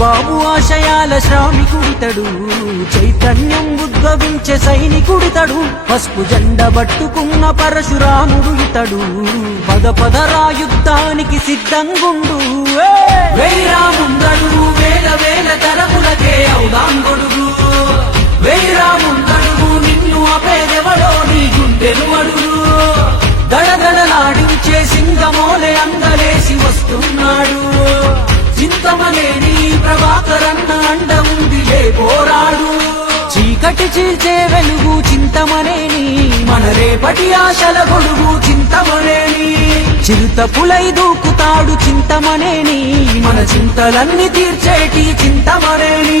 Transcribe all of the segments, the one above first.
చంద్రబాబు ఆశయాల శ్రామికుడితడు. చైతన్యం ఉద్భవించే సైనికుడితడు. పసుపు జెండ పట్టుకున్న పరశురాముడు ఇతడు. పద పదరా యుద్ధానికి సిద్ధంగుండు. వేరాముందడు వేల వేల తరములకే అవుదాంగొడుగు వేరాముందడు నిన్ను అపేదెవడో నీ గుండెలు అడుగు. దడదడలాడించే సింగమోలే అందలేసి వస్తున్నాడు. చింతమనేని ప్రభాకరన్న అండ ఉంది ఏ పోరాడు? చీకటి చీల్చే వెలుగు చింతమనేని మన రేపటి ఆశల గొడుగు చింతమనేని. చిరుత పులై దూకుతాడు చింతమనేని మన చింతలన్నీ తీర్చేటి చింతమనేని.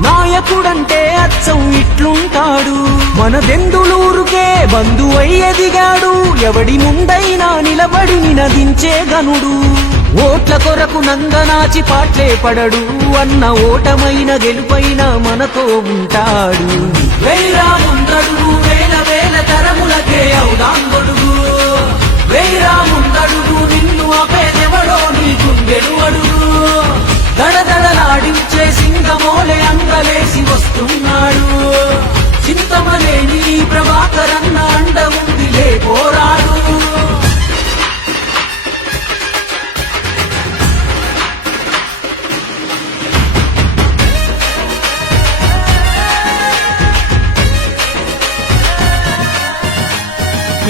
నాయకుడంటే అచ్చం ఇట్లుంటాడు. మన దెందులూరుకే బంధువై ఎదిగాడు. ఎవడి ముందైనా నిలబడి నినదించే గనుడు ఓట్ల కొరకు నందనాచి పాట్లే పడడు. అన్న ఓటమైన గెలుపైన మనతో ఉంటాడు. వేరాముందడు వేల వేల తరములకే అవుదాం గొడుగు నిన్ను అపేదెవడో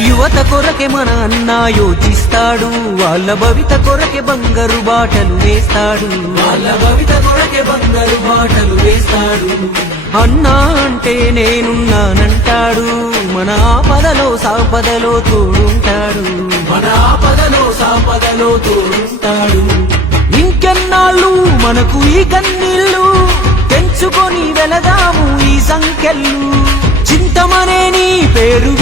యువత కొరకే మన అన్న యోచిస్తాడు. వాళ్ళ భవిత కొరకే బంగారు బాటలు వేస్తాడు. వాళ్ళ భవిత కొరకే బంగారు బాటలు వేస్తాడు. అన్నా అంటే నేనున్నానంటాడు. మన ఆపదలో సాపదలో తోడుంటాడు. మన ఆపదలో సాపదలో తోడుంటాడు. ఇంకెన్నాళ్ళు మనకు ఈ కన్నీళ్ళు. తెంచుకొని వెళదాము ఈ సంఖ్యలు. చింతమనేని పేరు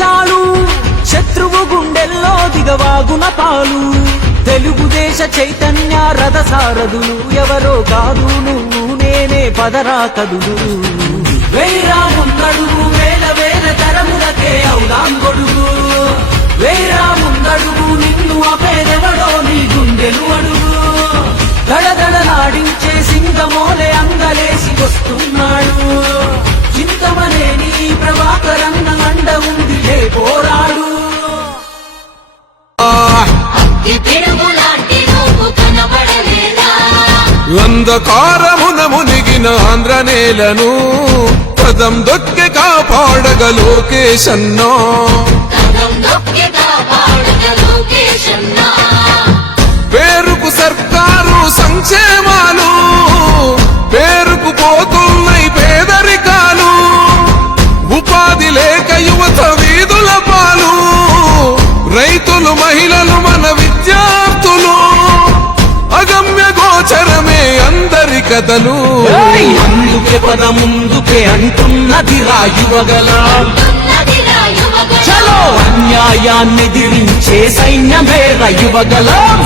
చాలు. శత్రువు గుండెల్లో దిగవాగున పాలు. తెలుగుదేశ చైతన్య రథ సారథులు ఎవరో కాదు. నువ్వు నేనే పదరా కదులు వేరాముందడుగు వేల వేల తరములకే అవుదాం అవుదాంగొడుగు వేరాముందడుగు నిన్ను అపేదెవడో నీ గుండెలు అడుగు. దడదడలాడించే సింగమోలే అంగలేసి వస్తున్నాడు. అంధకారమున మునిగిన ఆంధ్ర నేలను పదం దొక్కి కాపాడగ లోకేశన్నా. కథలు. అందుకే పద ముందుకే అంటున్నది రాయువగలం చలో అన్యాయాన్ని దిరించే సైన్యమే రయువగలం